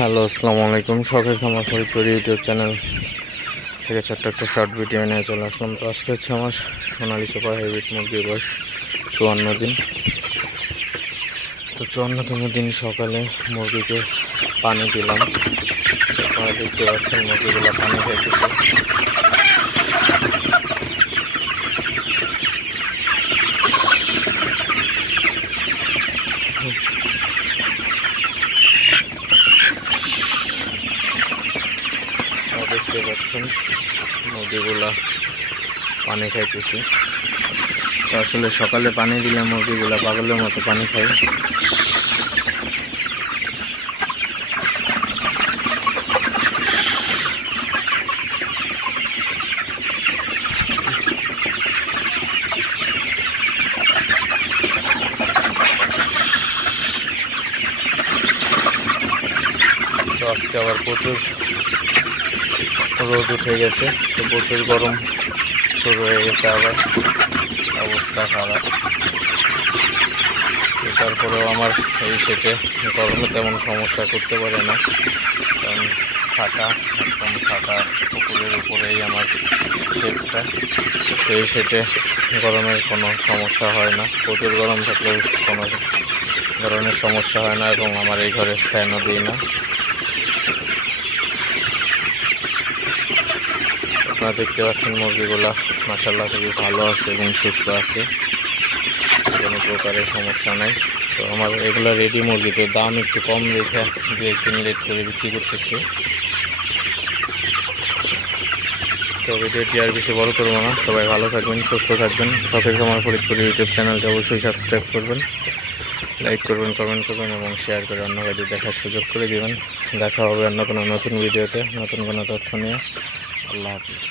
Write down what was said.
Hello, আসসালামু আলাইকুম। শখের খামার ফরিদপুর ইউটিউব চ্যানেল থেকে ছোট্ট একটা শর্ট ভিডিও নিয়ে চলে আসলাম। তো আজকে হচ্ছে আমার সোনালি সুপার হাইব্রিড মুরগির বয়স চুয়ান্ন দিন। তো চুয়ান্নতম দিন সকালে মুরগিকে পানি দিলাম। আপনারা দেখতে পাচ্ছেন মুরগিগুলো পানি খাইতেছে। আপনারা দেখতে পাচ্ছেন, মুরগিগুলা পানি খাইতেছি। তো আসলে সকালে পানি দিলে মুরগিগুলা পাগলের মতো পানি খাই আজকে আবার প্রচুর রোদ উঠে গেছে, তো প্রচুর গরম শুরু হয়ে গেছে আবার। অবস্থা খারাপ। তারপরেও আমার এই সেটে গরমে তেমন সমস্যা করতে পারে না। কারণ ফাঁকা, একদম ফাঁকা পুকুরের উপরেই আমার তো এই সেটে গরমের কোনো সমস্যা হয় না। প্রচুর গরম থাকলেও কোনো ধরনের সমস্যা হয় না এবং আমার এই ঘরে ফ্যানও দিই না। আপনারা দেখতে পাচ্ছেন মুরগিগুলা। মাসাল্লাহ খুবই ভালো আছে এবং সুস্থ আছে। কোনো প্রকারের সমস্যা নাই। তো আমার এগুলো রেডি মুরগিতে দাম একটু কম দেখে দু একদিন লেট করে বিক্রি করতেছি। তো ভিডিওটি আর বেশি বড় করব না। সবাই ভালো থাকবেন, সুস্থ থাকবেন। শখের খামার ফরিদপুর ইউটিউব চ্যানেলটা অবশ্যই সাবস্ক্রাইব করবেন। লাইক করবেন কমেন্ট করবেন এবং শেয়ার করে অন্য কাজে দেখার সুযোগ করে দেবেন। দেখা হবে অন্য কোনো নতুন ভিডিওতে। নতুন কোনো তথ্য নিয়ে। আল্লাহ হাফিজ